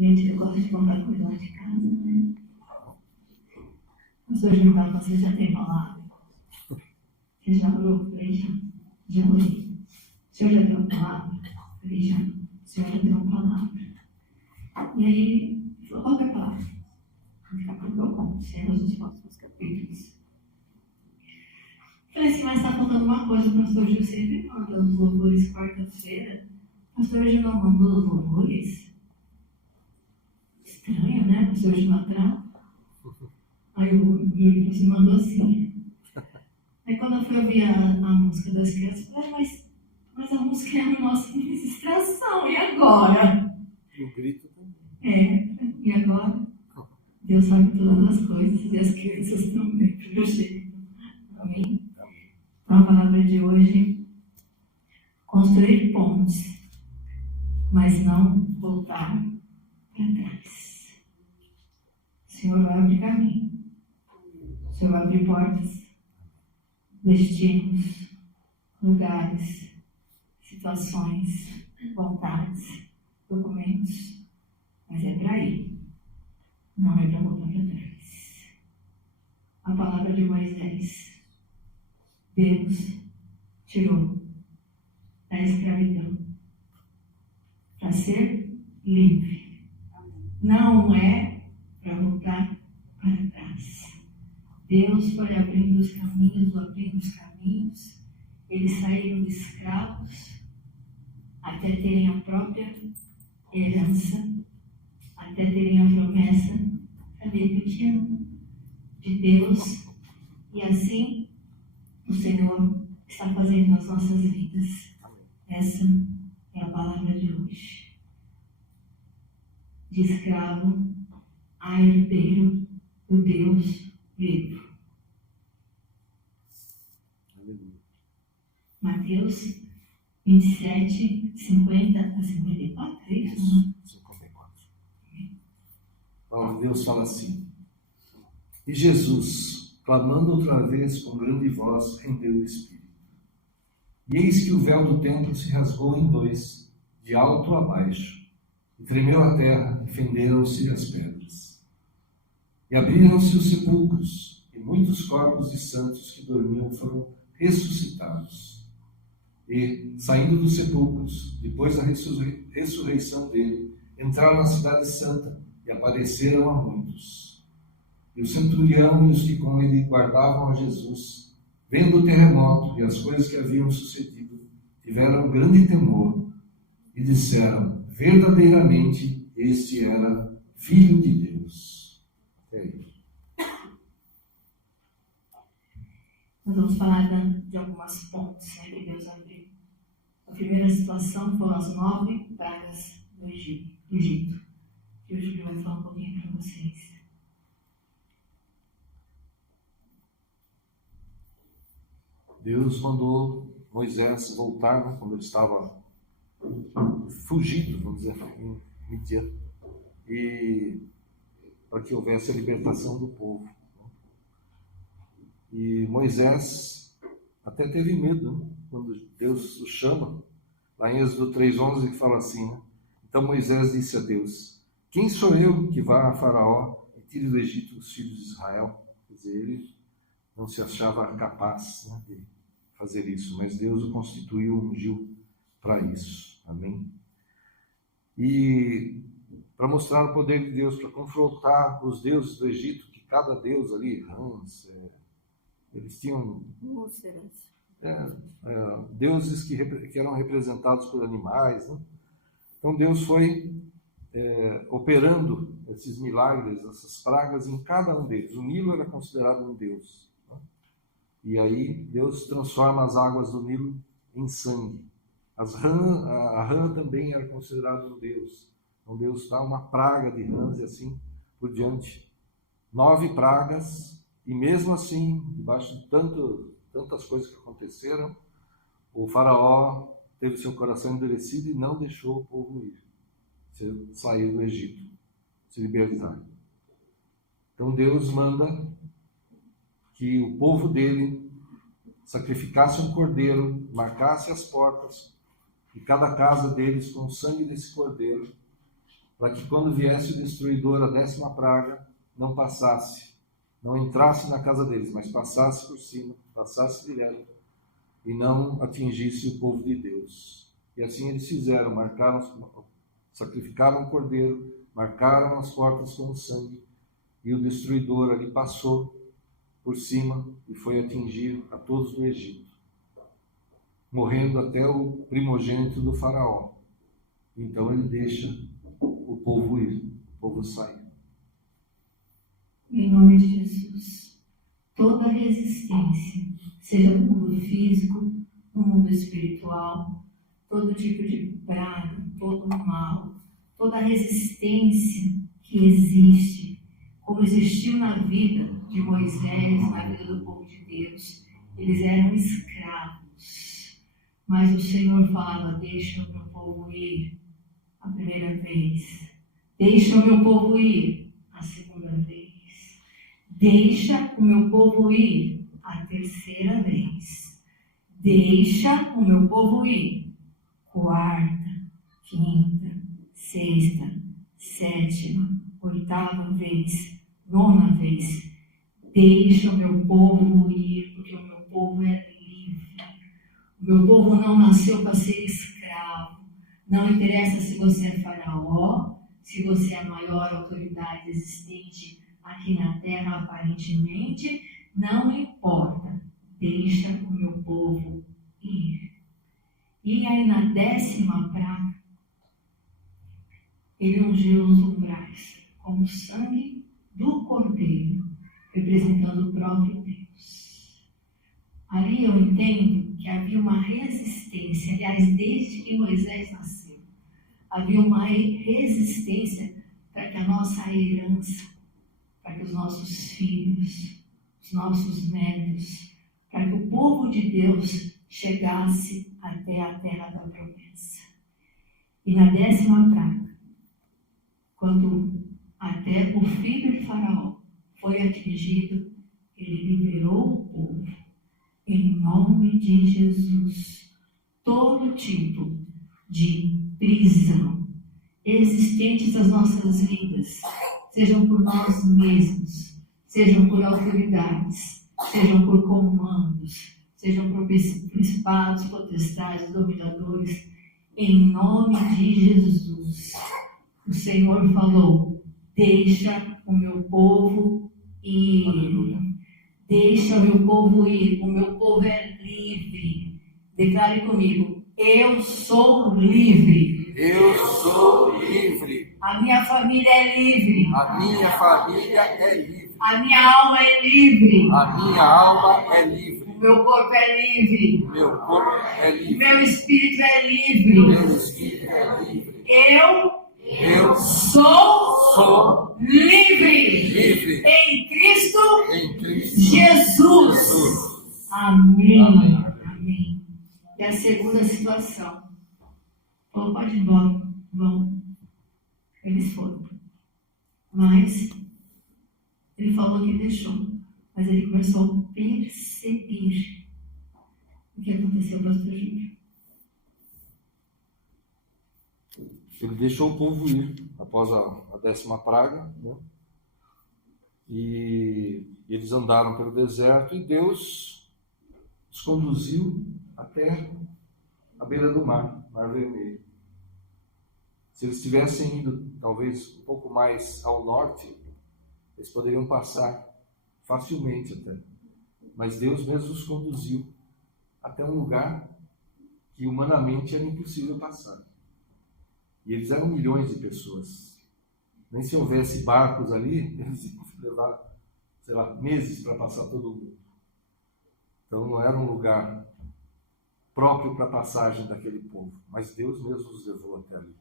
Gente, eu gosto de contar coisa lá de casa, né? O pastor perguntava, você já tem palavra? Você já orou? Eu falei, já orei. O senhor já deu uma palavra? Eu falei, já. O senhor já deu uma palavra. E aí, ele falou, qual que é a palavra? Daqui a pouco eu conto, sempre a gente passa os capítulos. Eu falei assim, mas está faltando uma coisa, o pastor Gil sempre manda os louvores quarta-feira. O pastor Gil não mandou os louvores? Estranho, né? O pastor Gil atrás. Aí o Júlio se mandou assim. Aí quando eu fui ouvir a música das crianças, eu falei, mas a música é a nossa ministração, e agora? E o grito também. E agora? Deus sabe todas as coisas, e as crianças também, pelo jeito. Amém? Então a palavra de hoje, construir pontes, mas não voltar para trás. O Senhor vai abrir caminho. O Senhor vai abrir portas, destinos, lugares, situações, vontades, documentos, mas é para ir, não é para voltar para trás. A palavra de Moisés, Deus tirou da escravidão para ser livre. Não é para voltar para trás. Deus foi abrindo os caminhos, eles saíram de escravos até terem a própria herança, até terem a promessa, cadê que eu te amo? De Deus. E assim o Senhor está fazendo nas nossas vidas. Essa é a palavra de hoje. De escravo a herdeiro do Deus vivo. Mateus 27, 50 a 54, é isso? 54. Então, Deus fala assim: e Jesus, clamando outra vez com grande voz, rendeu o Espírito. E eis que o véu do templo se rasgou em dois, de alto a baixo, e tremeu a terra, e fenderam-se as pedras. E abriram-se os sepulcros, e muitos corpos de santos que dormiam foram ressuscitados. E, saindo dos sepulcros, depois da ressurreição dele, entraram na cidade santa e apareceram a muitos. E o centurião e os que com ele guardavam a Jesus, vendo o terremoto e as coisas que haviam sucedido, tiveram grande temor e disseram: verdadeiramente este era Filho de Deus. É isso. Nós vamos falar de algumas pontes que Deus abriu. A primeira situação foram as 9 pragas do Egito. Que o Júlio vai falar um pouquinho para vocês. Deus mandou Moisés voltar, né, quando ele estava fugido, vamos dizer, em Midian, e para que houvesse a libertação do povo. E Moisés até teve medo, né, quando Deus o chama. Lá em Êxodo 3:11 ele fala assim, né? Então Moisés disse a Deus: quem sou eu que vá a Faraó e tire do Egito os filhos de Israel? Quer dizer, ele não se achava capaz, né, de fazer isso, mas Deus o constituiu, ungiu para isso. Amém? E para mostrar o poder de Deus, para confrontar os deuses do Egito, que cada deus ali, Rams, eles tinham deuses que eram representados por animais, né? Então Deus foi operando esses milagres, essas pragas em cada um deles. O Nilo era considerado um deus, né? E aí Deus transforma as águas do Nilo em sangue. A rã também era considerada um deus. Então Deus dá uma praga de rãs e assim por diante. 9 pragas, e mesmo assim, debaixo de tantas coisas que aconteceram, o faraó teve seu coração endurecido e não deixou o povo ir, sair do Egito, se libertar. Então Deus manda que o povo dele sacrificasse um cordeiro, marcasse as portas de cada casa deles com o sangue desse cordeiro, para que quando viesse o destruidor, a 10ª praga, não passasse, não entrasse na casa deles, mas passasse por cima, passasse direto, e não atingisse o povo de Deus. E assim eles fizeram, sacrificaram o cordeiro, marcaram as portas com o sangue, e o destruidor ali passou por cima e foi atingir a todos do Egito, morrendo até o primogênito do faraó. Então ele deixa o povo ir, o povo sai. Em nome de Jesus, toda resistência, seja no mundo físico, no mundo espiritual, todo tipo de praga, todo mal, toda resistência que existe, como existiu na vida de Moisés, na vida do povo de Deus, eles eram escravos, mas o Senhor falava: deixa o meu povo ir a primeira vez, deixa o meu povo ir a segunda vez, deixa o meu povo ir a terceira vez, deixa o meu povo ir quarta, quinta, sexta, sétima, oitava vez, nona vez. Deixa o meu povo ir, porque o meu povo é livre. O meu povo não nasceu para ser escravo. Não interessa se você é faraó, se você é a maior autoridade existente aqui na terra, aparentemente, não importa. Deixa o meu povo ir. E aí na 10ª praga, ele ungiu os umbrais com o sangue do cordeiro, representando o próprio Deus. Ali eu entendo que havia uma resistência, aliás, desde que Moisés nasceu, havia uma resistência para que a nossa herança, para que os nossos filhos, os nossos netos, para que o povo de Deus chegasse até a terra da promessa. E na 10ª praga, quando até o filho de Faraó foi atingido, ele liberou o povo. Em nome de Jesus, todo tipo de prisão existentes nas nossas vidas, sejam por nós mesmos, sejam por autoridades, sejam por comandos, sejam por principados, potestades, dominadores, em nome de Jesus, o Senhor falou: deixa o meu povo ir. Aleluia. Deixa o meu povo ir. O meu povo é livre. Declare comigo: eu sou livre. Eu sou livre. A minha família é livre. A minha família é livre. A minha alma é livre. A minha alma é livre. O meu corpo é livre. O meu corpo é livre. O meu espírito é livre. O meu espírito é livre. Eu sou livre. Em Cristo Jesus. Amém. Amém. E a segunda situação. Oh, pode ir embora. Vão. Eles foram. Mas ele falou que deixou. Mas ele começou a perseguir. O que aconteceu, pastor Júlio? Ele deixou o povo ir após a 10ª praga, né? E eles andaram pelo deserto e Deus os conduziu até a beira do mar Vermelho. Se eles tivessem ido talvez um pouco mais ao norte, eles poderiam passar facilmente até. Mas Deus mesmo os conduziu até um lugar que humanamente era impossível passar. E eles eram milhões de pessoas. Nem se houvesse barcos ali, eles iam levar, sei lá, meses para passar todo mundo. Então não era um lugar próprio para a passagem daquele povo. Mas Deus mesmo os levou até ali.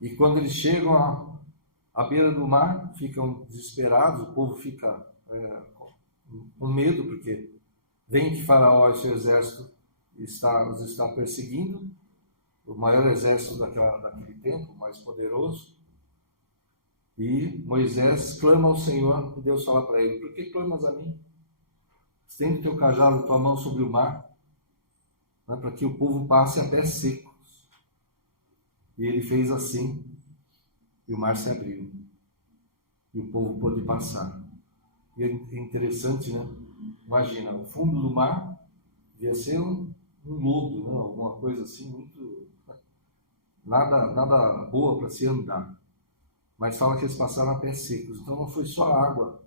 E quando eles chegam à beira do mar, ficam desesperados, o povo fica com medo, porque vem que Faraó e seu exército os está perseguindo, o maior exército daquele tempo, o mais poderoso. E Moisés clama ao Senhor, e Deus fala para ele: por que clamas a mim? Estende teu cajado, tua mão sobre o mar, né, para que o povo passe a pés secos. E ele fez assim, e o mar se abriu. E o povo pôde passar. E é interessante, né? Imagina, o fundo do mar devia ser um lodo, né? Alguma coisa assim, muito... Nada boa para se andar. Mas fala que eles passaram a pés secos. Então não foi só a água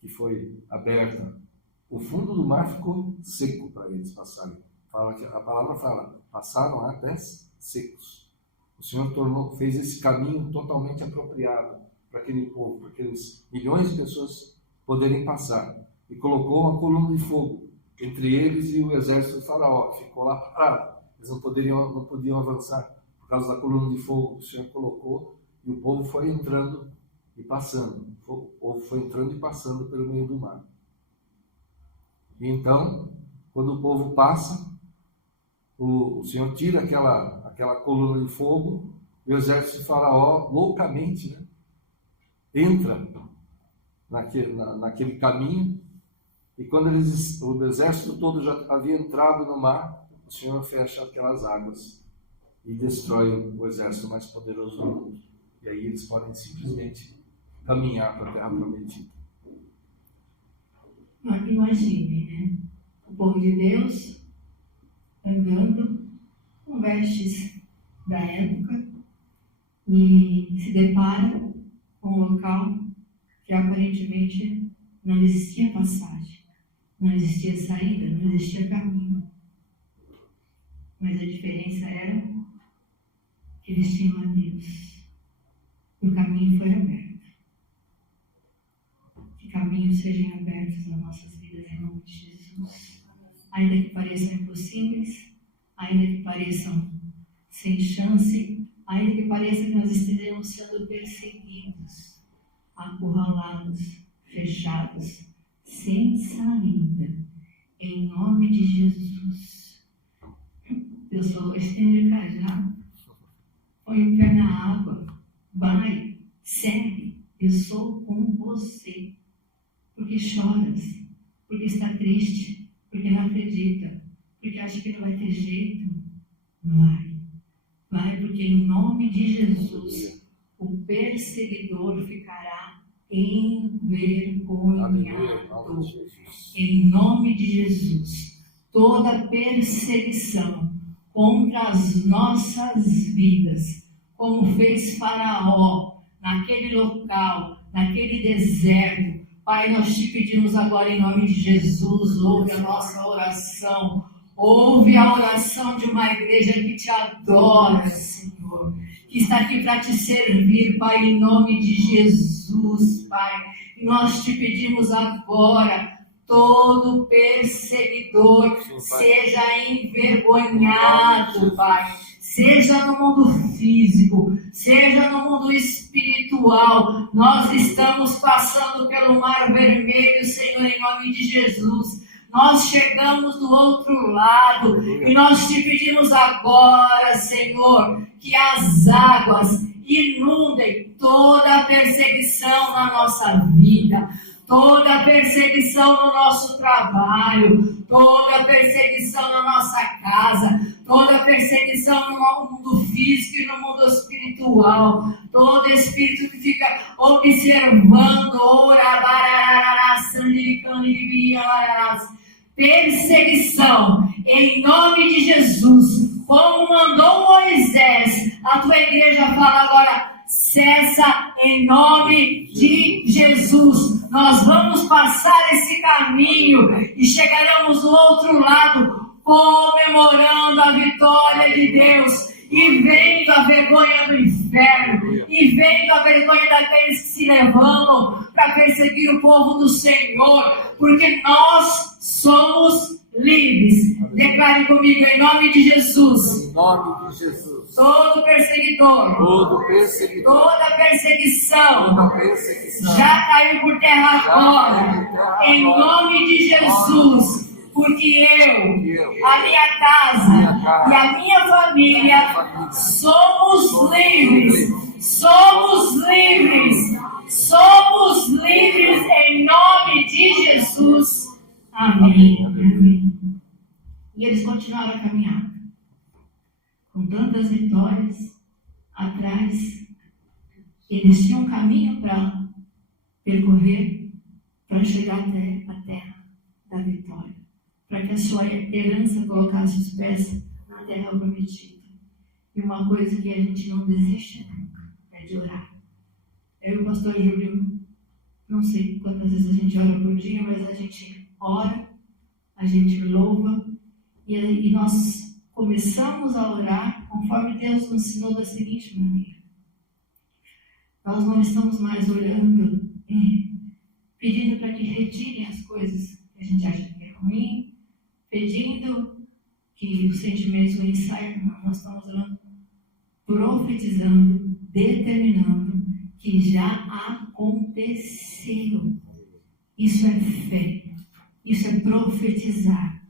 que foi aberta. O fundo do mar ficou seco para eles passarem. A palavra fala, passaram a pés secos. O Senhor fez esse caminho totalmente apropriado para aquele povo, para aqueles milhões de pessoas poderem passar. E colocou uma coluna de fogo entre eles e o exército do faraó, que ficou lá parado. Eles não podiam avançar por causa da coluna de fogo que o Senhor colocou, e o povo foi entrando e passando. O povo foi entrando e passando pelo meio do mar. E então, quando o povo passa, o Senhor tira aquela coluna de fogo, e o exército de faraó, loucamente, né, entra naquele caminho, e quando o exército todo já havia entrado no mar, o Senhor fecha aquelas águas e destrói o exército mais poderoso do mundo. E aí eles podem simplesmente caminhar para a terra prometida. Imagine, né? O povo de Deus andando com vestes da época e se depara com um local que aparentemente não existia passagem, não existia saída, não existia caminho. Mas a diferença era que eles tinham a Deus. E o caminho foi aberto. Que caminhos sejam abertos nas nossas vidas em nome de Jesus. Ainda que pareçam impossíveis, ainda que pareçam sem chance, ainda que pareça que nós estejamos sendo perseguidos, acurralados, fechados, sem saída, em nome de Jesus. Deus falou, estende o cajado, põe o pé na água, vai, segue, eu sou com você. Porque choras, porque está triste, porque não acredita, porque acha que não vai ter jeito. Vai, vai, porque em nome de Jesus, o perseguidor ficará envergonhado. Em nome de Jesus, toda perseguição contra as nossas vidas, como fez Faraó naquele local, naquele deserto, Pai, nós te pedimos agora em nome de Jesus, ouve a nossa oração, ouve a oração de uma igreja que te adora, Senhor, que está aqui para te servir, Pai, em nome de Jesus, Pai. E nós te pedimos agora, todo perseguidor seja envergonhado, Pai. Seja no mundo físico, seja no mundo espiritual, nós estamos passando pelo Mar Vermelho, Senhor, em nome de Jesus. Nós chegamos do outro lado e nós te pedimos agora, Senhor, que as águas inundem toda a perseguição na nossa vida, toda a perseguição no nosso trabalho, toda a perseguição na nossa casa, toda a perseguição no mundo físico e no mundo espiritual, todo espírito que fica observando, perseguição, em nome de Jesus, como mandou Moisés, a tua igreja fala agora, cessa em nome de Jesus. Nós vamos passar esse caminho e chegaremos do outro lado, comemorando a vitória de Deus e vendo a vergonha do inferno e vendo a vergonha daqueles que se levantam para perseguir o povo do Senhor, porque nós somos livres. Declare comigo em nome de Jesus. Em nome de Jesus. Todo perseguidor, toda perseguição já caiu por terra agora, em nome de Jesus. Porque eu, a minha casa e a minha família somos livres. Somos livres. Somos livres em nome de Jesus. Amém. Amém. E eles continuaram a caminhar com tantas vitórias atrás. Eles tinham um caminho para percorrer, para chegar até a terra da vitória, para que a sua herança colocasse os pés na terra prometida. E uma coisa que a gente não desiste nunca é de orar. Eu e o pastor Júlio, não sei quantas vezes a gente ora por dia, mas a gente ora, a gente louva, e nós começamos a orar conforme Deus nos ensinou da seguinte maneira. Nós não estamos mais orando pedindo para que retirem as coisas que a gente acha que é ruim, pedindo que os sentimentos ruins saiam. Não, nós estamos orando, profetizando, determinando que já aconteceu. Isso é fé, isso é profetizar.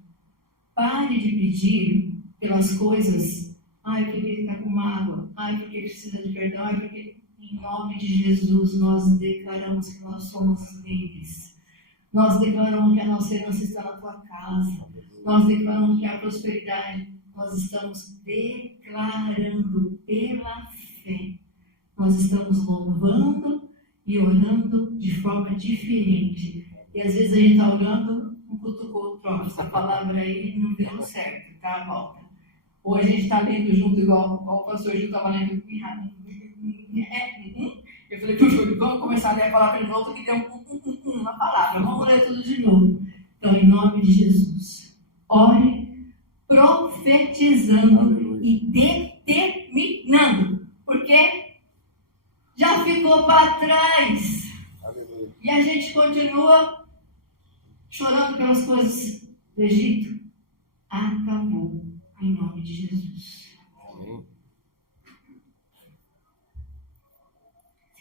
Pare de pedir pelas coisas. Ai, porque ele está com mágoa. Ai, porque ele precisa de perdão. Ai, porque... Em nome de Jesus, nós declaramos que nós somos livres. Nós declaramos que a nossa herança está na tua casa. Nós declaramos que a prosperidade, nós estamos declarando pela fé. Nós estamos louvando e orando de forma diferente. E às vezes a gente está orando, um cutucou, pronto, essa palavra aí não deu certo, tá? Volta. Ou a gente está lendo junto, igual o pastor Gil estava lendo errado. Eu falei para o Júlio, vamos começar a ler a palavra de novo, que tem uma palavra, vamos ler tudo de novo. Então, em nome de Jesus, ore profetizando e determinando, porque já ficou para trás. E a gente continua chorando pelas coisas do Egito. Acabou, em nome de Jesus. Amém.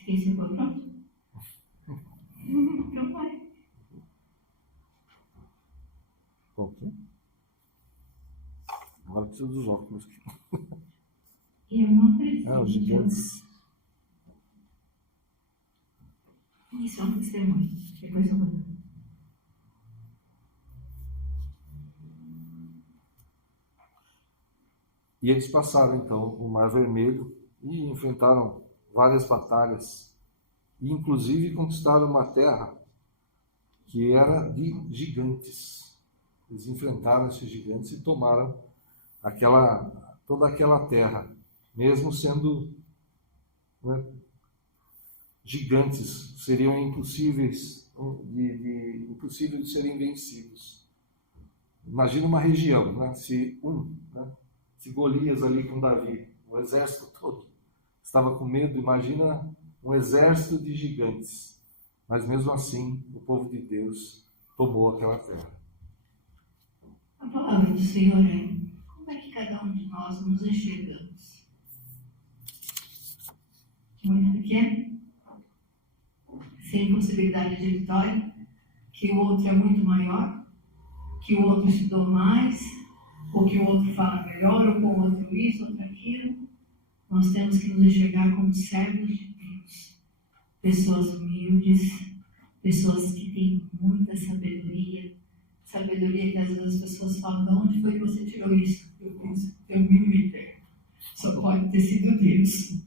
Você foi pronto? Então vai. Ok. Agora preciso dos óculos. Eu não preciso. Os gigantes. Isso é um testemunho. Depois eu vou. E eles passaram, então, o Mar Vermelho e enfrentaram várias batalhas, e inclusive conquistaram uma terra que era de gigantes. Eles enfrentaram esses gigantes e tomaram toda aquela terra, mesmo sendo, né, gigantes, seriam impossíveis de serem vencidos. Imagina uma região, né? Se Golias ali com Davi, o exército todo estava com medo, imagina um exército de gigantes. Mas mesmo assim, o povo de Deus tomou aquela terra. A palavra do Senhor é: como é que cada um de nós nos enxergamos? O que é? Sem possibilidade de vitória, que o outro é muito maior, que o outro estudou mais, ou que o outro fala melhor, ou com o outro isso, outro aquilo. Nós temos que nos enxergar como servos de Deus, pessoas humildes, pessoas que têm muita sabedoria que às vezes as pessoas falam: de onde foi que você tirou isso? Eu penso, eu me meter. Só pode ter sido Deus.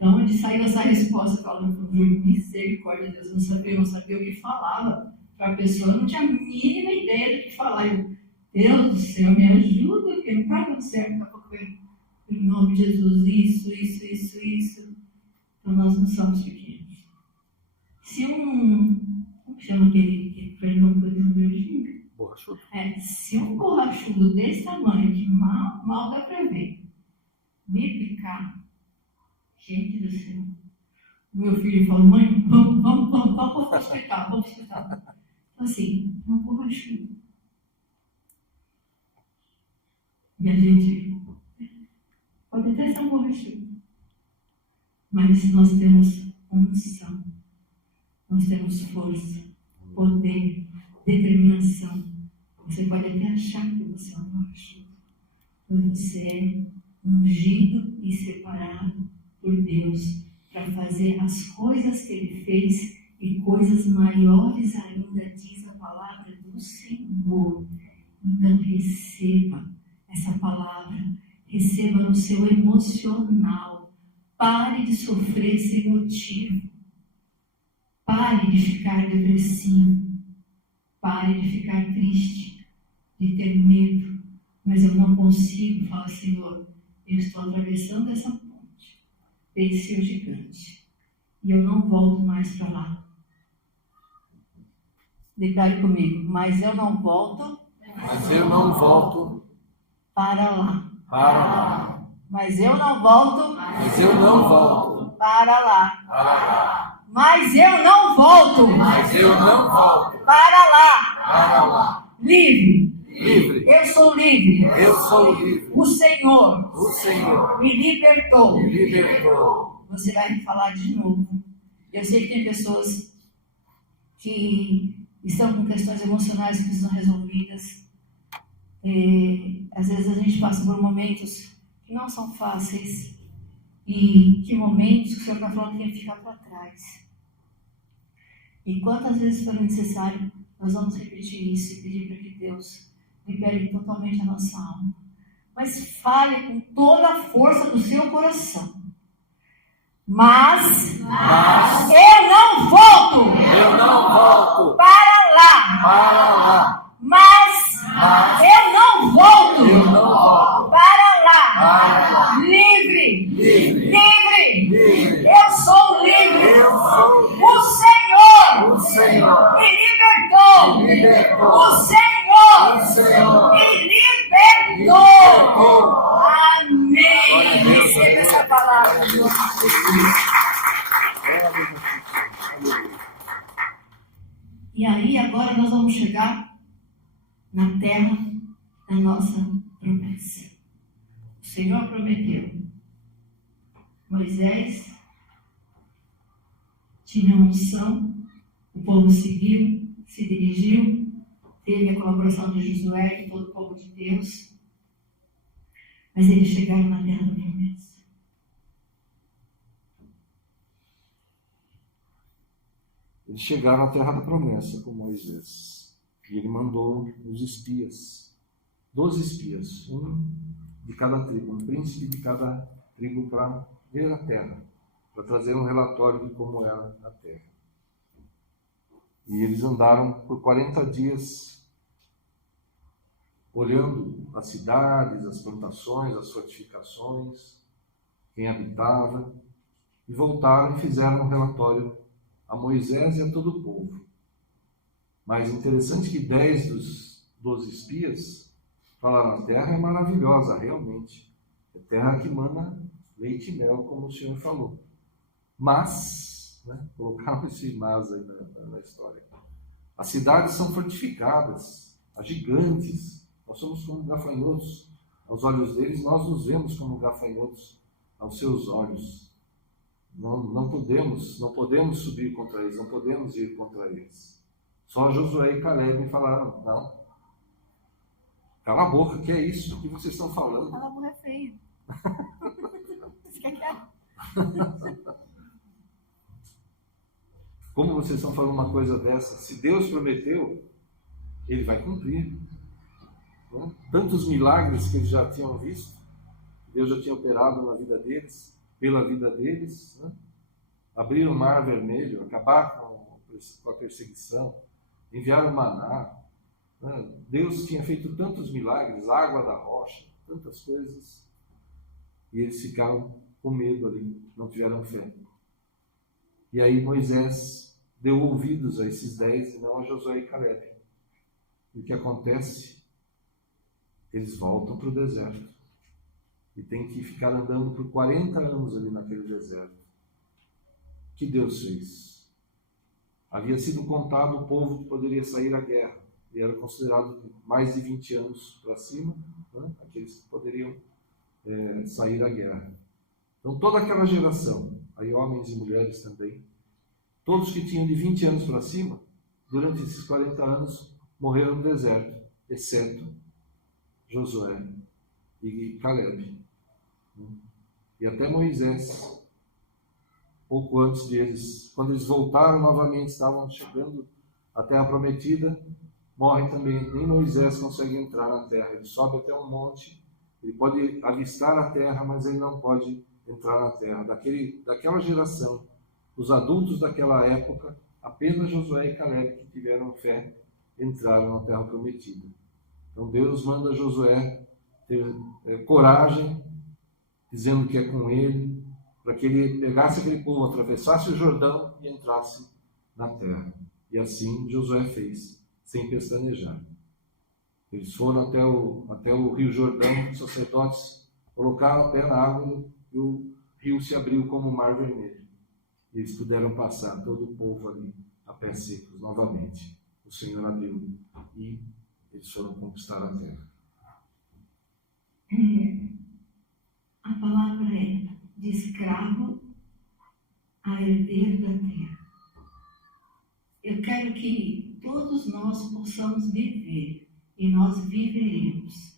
De onde saiu essa resposta? Falando, misericórdia, Deus, não sabia o que falava para a pessoa, eu não tinha a mínima ideia do que falar. Eu, Deus do céu, me ajuda, porque não está dando certo. Daqui a pouco vem, em nome de Jesus, isso. Então nós não somos pequenos. Se como chama aquele que perguntou do meu Gil? Borrachudo. Se um borrachudo desse tamanho, que mal dá para ver, me picar, gente do céu. O meu filho falou: mãe, vamos para o hospital, vamos para o hospital. Então, assim, um borrachudo. E a gente pode até ser um borrachudo, mas nós temos unção, nós temos força, poder, determinação. Você pode até achar que você é um borrachudo, mas você é ungido e separado por Deus para fazer as coisas que Ele fez e coisas maiores ainda, diz a palavra do Senhor. Então receba essa palavra, receba no seu emocional, Pare de sofrer sem motivo. Pare de ficar depressivo. Pare de ficar triste, de ter medo. Mas eu não consigo. Fala, Senhor, eu estou atravessando essa ponte. Venci o gigante. E eu não volto mais para lá. Declare comigo. Mas eu não volto. Mas eu não volto Para lá. para lá. Mas eu não volto. Mas eu não volto Para lá. para lá. Mas eu não volto. Mas eu não volto Para lá. para lá. Livre. Livre. Eu sou livre. Eu sou livre. O Senhor O Senhor me libertou. me libertou. Você vai me falar de novo. Eu sei que tem pessoas que estão com questões emocionais que precisam resolvidas. Às vezes a gente passa por momentos que não são fáceis. E que momentos que o Senhor está falando que tem que ficar para trás. E quantas vezes for necessário, nós vamos repetir isso e pedir para que Deus libere totalmente a nossa alma. Mas fale com toda a força do seu coração. Mas eu não volto Eu não volto para lá. para lá. Mas eu não volto Eu não volto para lá. para lá. Livre. Livre. Livre. Livre. Eu sou livre. Eu sou livre. O Senhor O Senhor me libertou. me libertou. O Senhor O Senhor me libertou. libertou. Amém. Glória a Deus, Receba aleluia. essa palavra. E aí, agora nós vamos chegar na terra da nossa promessa. O Senhor prometeu. Moisés tinha unção, o povo seguiu, se dirigiu, teve a colaboração de Josué e todo o povo de Deus. Mas eles chegaram na terra da promessa. Eles chegaram à terra da promessa com Moisés. E ele mandou os espias, 12 espias, um de cada tribo, um príncipe de cada tribo, para ver a terra, para trazer um relatório de como era a terra. E eles andaram por 40 dias olhando as cidades, as plantações, as fortificações, quem habitava, e voltaram e fizeram um relatório a Moisés e a todo o povo. Mas interessante que 10 dos 12 espias falaram: a terra é maravilhosa, realmente. É terra que mana leite e mel, como o Senhor falou. Mas, colocaram esse mas aí na história. As cidades são fortificadas, há gigantes. Nós somos como gafanhotos. Aos olhos deles, nós nos vemos como gafanhotos aos seus olhos. Não podemos subir contra eles, não podemos ir contra eles. Só Josué e Caleb me falaram: não, cala a boca, que é isso? O que vocês estão falando? Cala a boca, é feio. Como vocês estão falando uma coisa dessa? Se Deus prometeu, Ele vai cumprir. Tantos milagres que eles já tinham visto, Deus já tinha operado na vida deles, pela vida deles, abrir o mar vermelho, acabar com a perseguição, enviar o maná. Deus tinha feito tantos milagres, água da rocha, tantas coisas, e eles ficaram com medo ali, não tiveram fé. E aí Moisés deu ouvidos a esses 10 e não a Josué e Caleb. E o que acontece? Eles voltam para o deserto e tem que ficar andando por 40 anos ali naquele deserto. O que Deus fez? Havia sido contado o povo que poderia sair à guerra, e era considerado mais de 20 anos para cima, aqueles que poderiam sair à guerra. Então toda aquela geração, aí homens e mulheres também, todos que tinham de 20 anos para cima, durante esses 40 anos, morreram no deserto, exceto Josué e Caleb. E até Moisés, pouco antes deles, quando eles voltaram novamente, estavam chegando à terra prometida, morre também. Nem Moisés consegue entrar na terra. Ele sobe até um monte, ele pode avistar a terra, mas ele não pode entrar na terra. Daquela geração, os adultos daquela época, apenas Josué e Caleb, que tiveram fé, entraram na terra prometida. Então Deus manda Josué ter coragem, dizendo que é com ele, para que ele pegasse aquele povo, atravessasse o Jordão e entrasse na terra. E assim Josué fez, sem pestanejar. Eles foram até o Rio Jordão, os sacerdotes colocaram o pé na água e o rio se abriu como o Mar Vermelho. E eles puderam passar, todo o povo ali, a pés secos, novamente. O Senhor abriu e eles foram conquistar a terra. A palavra é de escravo a herdeiro da terra. Eu quero que todos nós possamos viver, e nós viveremos.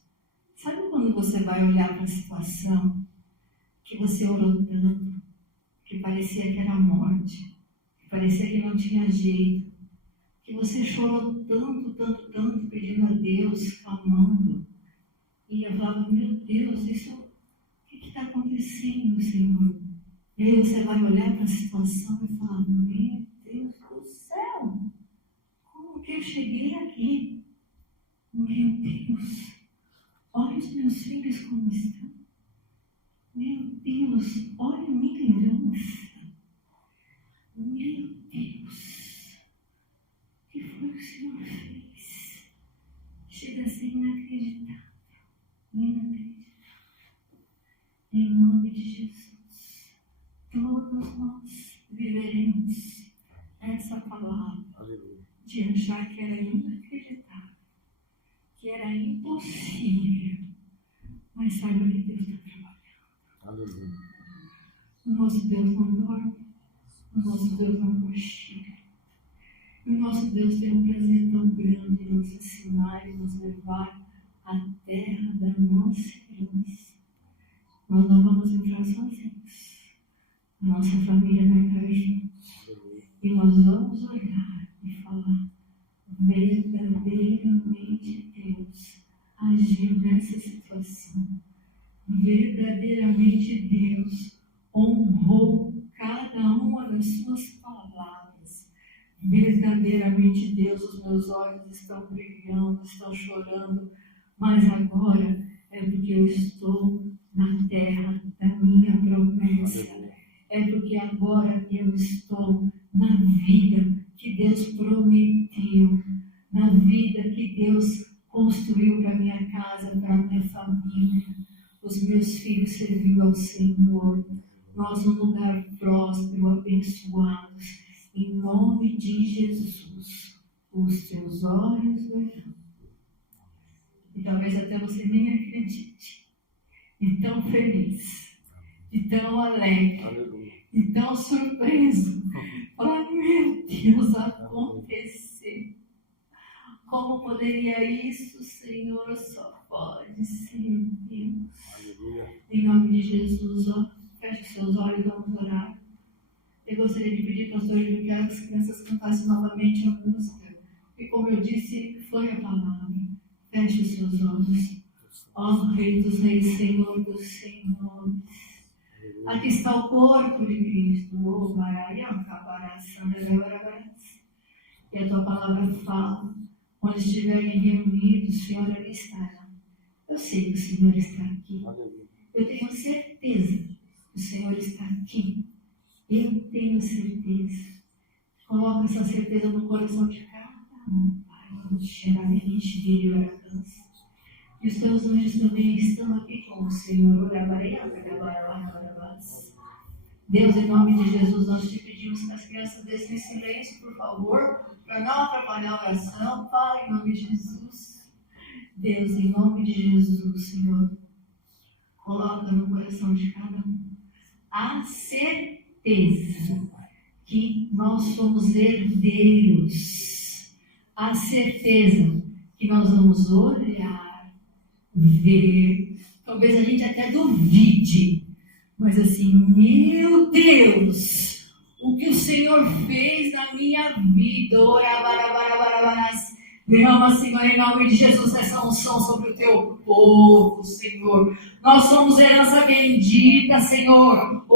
Sabe quando você vai olhar para a situação que você orou tanto, que parecia que era morte, que parecia que não tinha jeito, que você chorou tanto, tanto, tanto, pedindo a Deus, clamando, e eu falava, meu Deus, o que está acontecendo, Senhor? E aí você vai olhar para a situação e falar, meu Deus do céu, como que eu cheguei aqui? Meu Deus, olha os meus filhos como estão. Meu Deus, olha a minha herança. Meu Deus, o que foi que o Senhor fez? Chega a ser inacreditável. Inacreditável. Em nome de Jesus, todos nós viveremos essa palavra. Aleluia. De achar que era inacreditável, que era impossível, mas saiba que Deus está trabalhando. Aleluia. O nosso Deus não dorme, o nosso Deus não cochila. O nosso Deus tem um prazer tão grande em nos ensinar e nos levar à terra da nossa herança. Nós não vamos entrar sozinhos. A nossa família vai entrar juntos. E nós vamos olhar e falar, verdadeiramente Deus agiu nessa situação. Verdadeiramente Deus honrou cada uma das suas palavras. Verdadeiramente Deus, os meus olhos estão brilhando, estão chorando, mas agora é porque eu estou na terra da minha promessa. É porque agora eu estou na vida que Deus prometeu, na vida que Deus construiu para minha casa, para minha família. Os meus filhos servindo ao Senhor, nós num lugar próspero, abençoados, em nome de Jesus. Os teus olhos verão. E talvez até você nem acredite. E tão feliz, e tão alegre, aleluia, e tão surpreso. Fala, meu Deus, acontecer. Como poderia isso, Senhor? Só pode ser Deus. Aleluia. Em nome de Jesus, feche seus olhos, vamos orar. Eu gostaria de pedir, pastor, que eu quero que as crianças cantassem novamente a música. E como eu disse, foi a palavra. Feche seus olhos. Ó Rei dos Reis, Senhor dos Senhores. Aqui está o corpo de Cristo. E a tua palavra fala. Onde estiverem reunidos, Senhor, ali estará. Eu sei que o Senhor está aqui. Eu tenho certeza que o Senhor está aqui. Eu tenho certeza. Coloca essa certeza no coração de cada um. E os teus anjos também estão aqui com o Senhor. Deus, em nome de Jesus, nós te pedimos que as crianças deixem silêncio, por favor, para não atrapalhar a oração. Pai, em nome de Jesus. Deus, em nome de Jesus, Senhor, coloca no coração de cada um a certeza que nós somos herdeiros, a certeza que nós vamos olhar, ver, talvez a gente até duvide, mas assim, meu Deus, o que o Senhor fez na minha vida, derrama, Senhor, em nome de Jesus, essa unção sobre o teu povo, Senhor. Nós somos herança bendita, Senhor.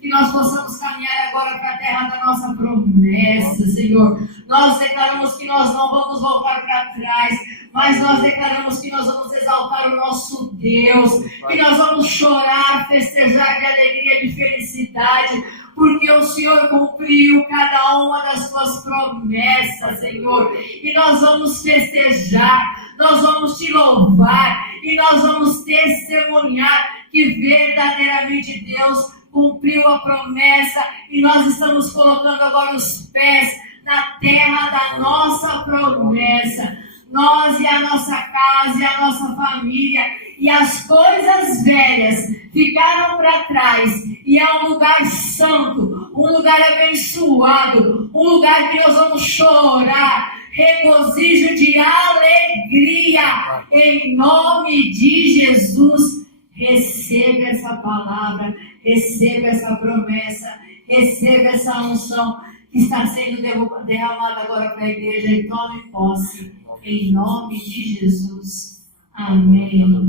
Que nós possamos caminhar agora para a terra da nossa promessa, Senhor. Nós declaramos que nós não vamos voltar para trás, mas nós declaramos que nós vamos exaltar o nosso Deus, que nós vamos chorar, festejar de alegria, de felicidade, porque o Senhor cumpriu cada uma das suas promessas, Senhor. E nós vamos festejar, nós vamos te louvar e nós vamos testemunhar que verdadeiramente Deus cumpriu a promessa e nós estamos colocando agora os pés na terra da nossa promessa. Nós e a nossa casa e a nossa família e as coisas velhas ficaram para trás e é um lugar santo, um lugar abençoado, um lugar que nós vamos chorar, regozijo de alegria, em nome de Jesus. Receba essa palavra, receba essa promessa, receba essa unção que está sendo derramada agora para a igreja e tome posse, em nome de Jesus. Amém.